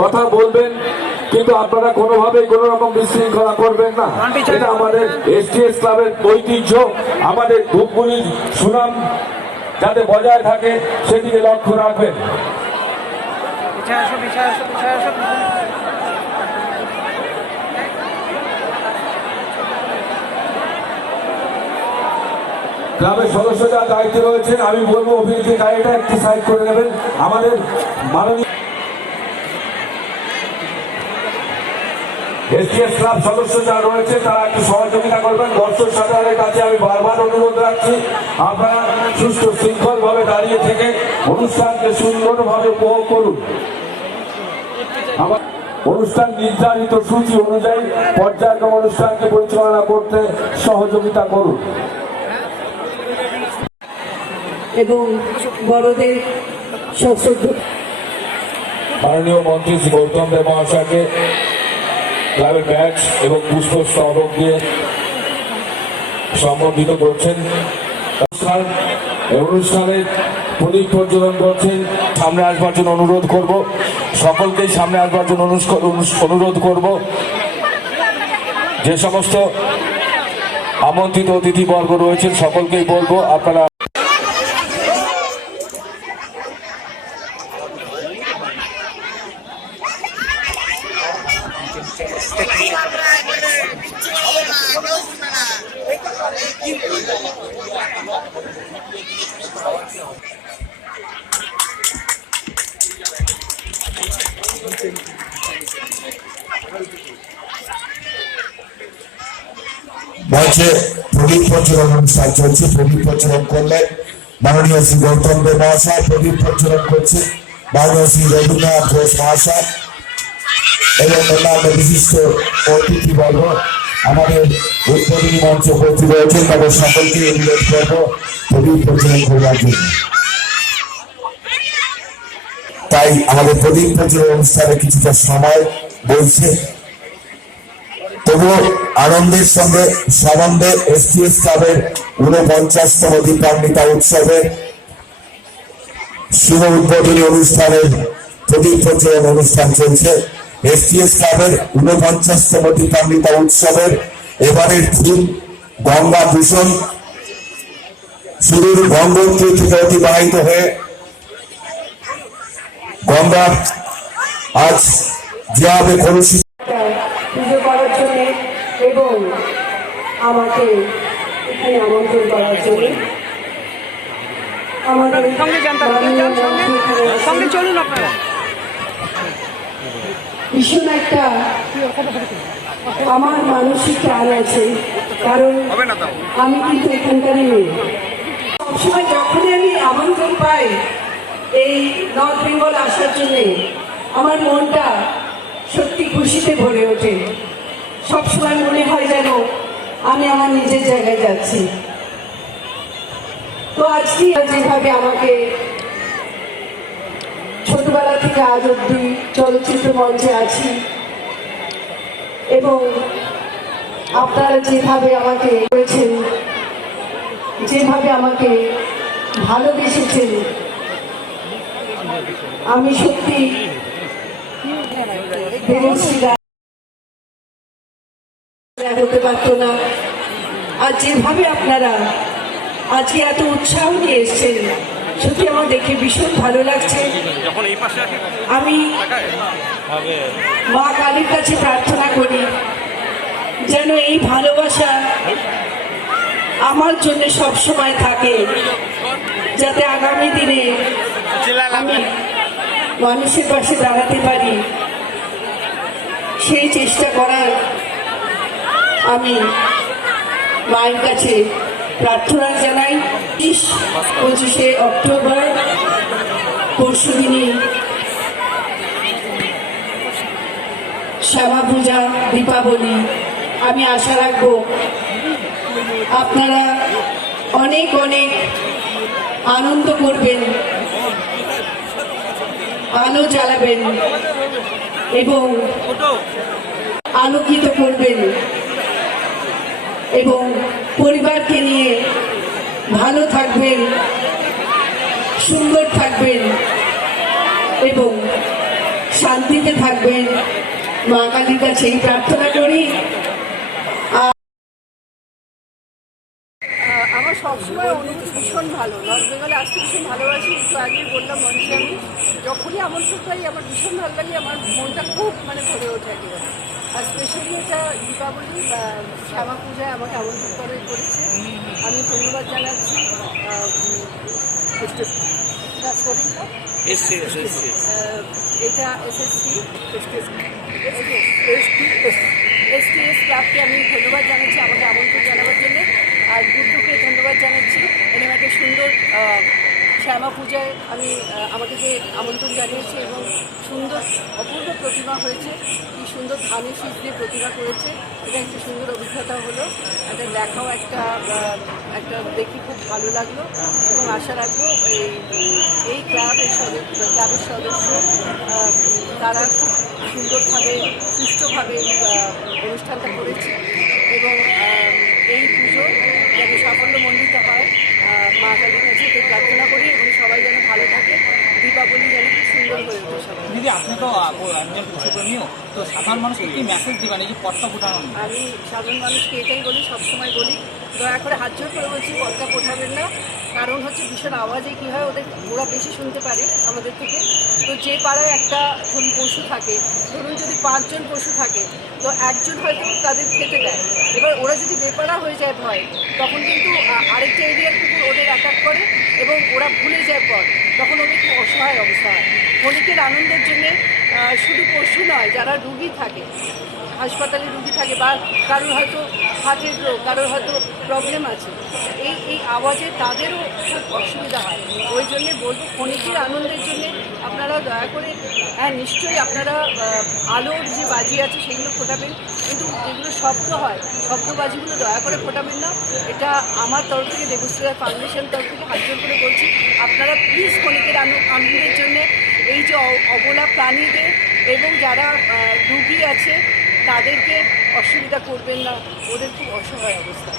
কথা বলবেন কিন্তু আপনারা কোনোভাবে কোনো রকম বিশৃঙ্খলা করবেন না। এটা আমাদের এসটিএস ক্লাবের ঐতিহ্য আমাদের ধূপগুলির সুনাম যাতে বজায় থাকে সেদিকে লক্ষ্য রাখবেন। ক্লাবের সদস্য যার দায়িত্বে রয়েছেন আমি বলব অভিনীতি গাড়িটা একটু সাইড করে নেবেন। আমাদের মাননীয় এসটিএস ক্লাব সদস্য যারা রয়েছে তারা একটু সহযোগিতা করবেন। দর্শক সাধারণের কাছে আমি বারবার অনুরোধ রাখছি আপনারা সুস্থ শৃঙ্খল ভাবে দাঁড়িয়ে থেকে অনুষ্ঠানকে সুন্দরভাবে উপভোগ করুন। আমার অনুষ্ঠান নির্ধারিত সূচি অনুযায়ী পর্যায়ক্রম অনুষ্ঠানকে পরিচালনা করতে সহযোগিতা করুন। এবং বড়দের মাননীয় মন্ত্রী গৌতম দেব মহাশয়কে ক্লাবের ব্যাচ এবং পুষ্পস্তবক দিয়ে সম্বর্ধিত করছেন। অনুষ্ঠানে প্রদীপ প্রজ্বলন করছেন সামনে আসবার জন্য অনুরোধ করব। সকলকেই সামনে আসবার জন্য অনুরোধ করব। যে সমস্ত আমন্ত্রিত অতিথিবর্গ রয়েছেন, সকলকেই বলব, আপনারা মঞ্চে প্রদীপ প্রচলন অনুষ্ঠান চলছে, প্রদীপ প্রচলন করলেন মাননীয় শ্রী গৌতম দেব মহাশয় প্রদীপ প্রচলন করছে। মাননীয় শ্রী রবীন্দ্রনাথ ঘোষ মহাশয় এবং অন্যান্য বিশিষ্ট অতিথিবর্গ আমাদের উদ্বোধনী মঞ্চ উপস্থিত রয়েছেন তাদের সকলকে অনুরোধ করব প্রচলন করবার জন্য। তাই আমাদের প্রদীপ প্রচলন অনুষ্ঠানে কিছুটা সময় বলছে। তবুও আনন্দের সঙ্গে সানন্দে এসটিএস ক্লাবের ঊনপঞ্চাশতম দীপান্বিতা উৎসবের শুভ উদ্বোধনী অনুষ্ঠানের প্রদীপ প্রচলন অনুষ্ঠান চলছে। এসটিএস ক্লাবের ঊনপঞ্চাশতম দীপান্বিতা উৎসবের এবারের থিম গঙ্গা দূষণ সুদূর গঙ্গোত্রী থেকে অতিবাহিত হয়ে গঙ্গা আজ যেভাবে কলুষিত পুজো করার জন্য এবং আমাকে এখানে আমন্ত্রণ করার জন্য আমাদের যান। সঙ্গে চলুন আপনারা ভীষণ একটা আমার মানসিক প্রাণ আছে কারণ আমি কিন্তু এখানকারই মেয়ে। সবসময় যখনই আমি আমন্ত্রণ পাই এই নর্থ বেঙ্গল আসার জন্যে আমার মনটা সত্যি খুশিতে ভরে ওঠে। সবসময় মনে হয় যেন আমি আমার নিজের জায়গায় যাচ্ছি। তো আজকে যেভাবে আমাকে ছোটবেলা থেকে আজ অব্দি চলচ্চিত্র মঞ্চে আছি। এবং আপনারা যেভাবে আমাকে করেছেন, যেভাবে আমাকে ভালোবেসেছেন, আমি সত্যি হতে পারতো না। আর যেভাবে আপনারা আজকে এত উৎসাহ নিয়ে এসছেন সত্যি আমার দেখে ভীষণ ভালো লাগছে। আমি মা কালীর কাছে প্রার্থনা করি যেন এই ভালোবাসা আমার জন্য সব সময় থাকে যাতে আগামী দিনে আমি মানুষের পাশে দাঁড়াতে পারি। সেই চেষ্টা করার আমি মায়ের কাছে প্রার্থনা জানাই বিশ পঁচিশে অক্টোবর পরশু দিনই শ্যামা পূজা, দীপাবলি। আমি আশা রাখব আপনারা অনেক অনেক আনন্দ করবেন, আলো জ্বালাবেন এবং আলোকিত করবেন এবং পরিবারকে নিয়ে ভালো থাকবেন, সুন্দর থাকবেন এবং শান্তিতে থাকবেন। মা কালীর কাছে এই প্রার্থনা করি। আমার সবসময় অনুভূতি ভীষণ ভালো। নর্থ বেঙ্গলে আসতে ভীষণ ভালোবাসি, একটু আগে বললাম মঞ্চে আমি। যখনই আমন্ত্রণ পাই আমার ভীষণ ভালো লাগে, আমার মনটা খুব মানে ভরে ওঠে স্পেশালি এটা দীপাবলি বা শ্যামা পূজায় আমাকে আমন্ত্রণ করে করেছে। আমি ধন্যবাদ জানাচ্ছি। এটা এসএসসি এসটিএস ক্লাবকে আমি ধন্যবাদ জানাচ্ছি আমাকে আমন্ত্রণ জানাবার জন্য। আর গুড্ডুকে ধন্যবাদ জানাচ্ছি। এরকম একটা সুন্দর শ্যামা পূজায় আমি আমাকে যে আমন্ত্রণ জানিয়েছে এবং সুন্দর অপূর্ব প্রতিমা হয়েছে, কি সুন্দর ধানের শীত দিয়ে প্রতিমা করেছে, এটা একটা সুন্দর অভিজ্ঞতা হলো। এটা দেখাও একটা একটা দেখি খুব ভালো লাগল এবং আশা রাখব এই এই ক্লাবের সদস্য ক্লাবের সদস্য তারা খুব সুন্দরভাবে, সুষ্ঠুভাবে অনুষ্ঠানটা করেছে এবং এই পুজো যাতে সাফল্যমণ্ডিত হয় মা কালী কাছে প্রার্থনা করি এবং সবাই যেন ভালো থাকে। দীপাবলি যেন খুব সুন্দর হয়ে ওঠে সবাই। দিদি আপনি তো একজন পশুপ্রেমীও তো সাধারণ মানুষকে কি মেসেজ দিবেন? এই যে পট্টা ফোটানো আমি সাধারণ মানুষকে এটাই বলি সবসময় বলি দয়া করে হাত জোর করে বলছি পর্দা ফোটাবেন না। কারণ হচ্ছে ভীষণ আওয়াজে কী হয়, ওদের ওরা বেশি শুনতে পারে আমাদের থেকে। তো যে পাড়ায় একটা ধরুন পশু থাকে, ধরুন যদি পাঁচজন পশু থাকে, তো একজন হয়তো তাদের খেতে দেয়। এবার ওরা যদি বেপাড়া হয়ে যায় ভয়, তখন কিন্তু আরেকটা এরিয়ার কুকুর ওদের অ্যাটাক করে এবং ওরা ভুলে যায় পর তখন ওদের খুব অসহায় অবস্থা হয়। ক্ষণিকের আনন্দের জন্যে শুধু পশু নয়, যারা রুগী থাকে, হাসপাতালে রুগী থাকে বা কারোর হয়তো হার্টের রোগ, কারোর হয়তো প্রবলেম আছে। এই এই আওয়াজে তাদেরও খুব অসুবিধা হয়। ওই জন্যে বলব ক্ষণিকের আনন্দের জন্যে আপনারা দয়া করে হ্যাঁ নিশ্চয়ই আপনারা আলোর যে বাজি আছে সেগুলো ফোটাবেন। কিন্তু যেগুলো শব্দ হয় শব্দবাজিগুলো দয়া করে ফোটাবেন না। এটা আমার তরফ থেকে দেবশ্রী ফাউন্ডেশন তরফ থেকে হাত করে বলছি, আপনারা প্লিজ ক্ষণিকের আনন্দ, আনন্দের জন্যে এই যে অবলা প্রাণীদের এবং যারা রুগী আছে তাদেরকে অসুবিধা করবেন না ওদের খুব অসহায় অবস্থা।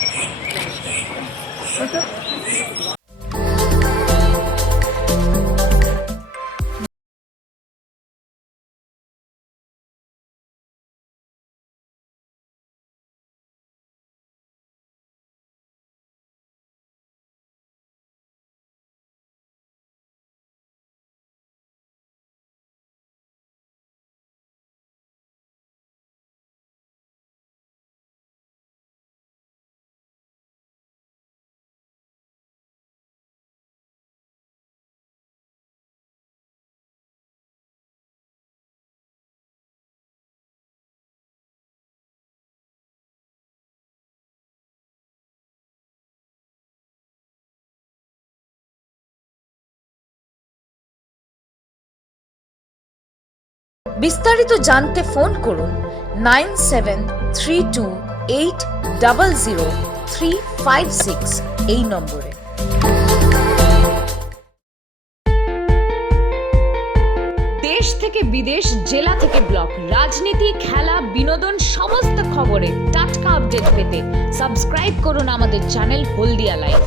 বিস্তারিত জানতে ফোন করুন nine seven three two eight double zero three five six এই নম্বরে। দেশ থেকে বিদেশ, জেলা থেকে ব্লক, রাজনীতি, খেলা, বিনোদন, সমস্ত খবরে টাটকা আপডেট পেতে সাবস্ক্রাইব করুন আমাদের চ্যানেল হলদিয়া লাইভ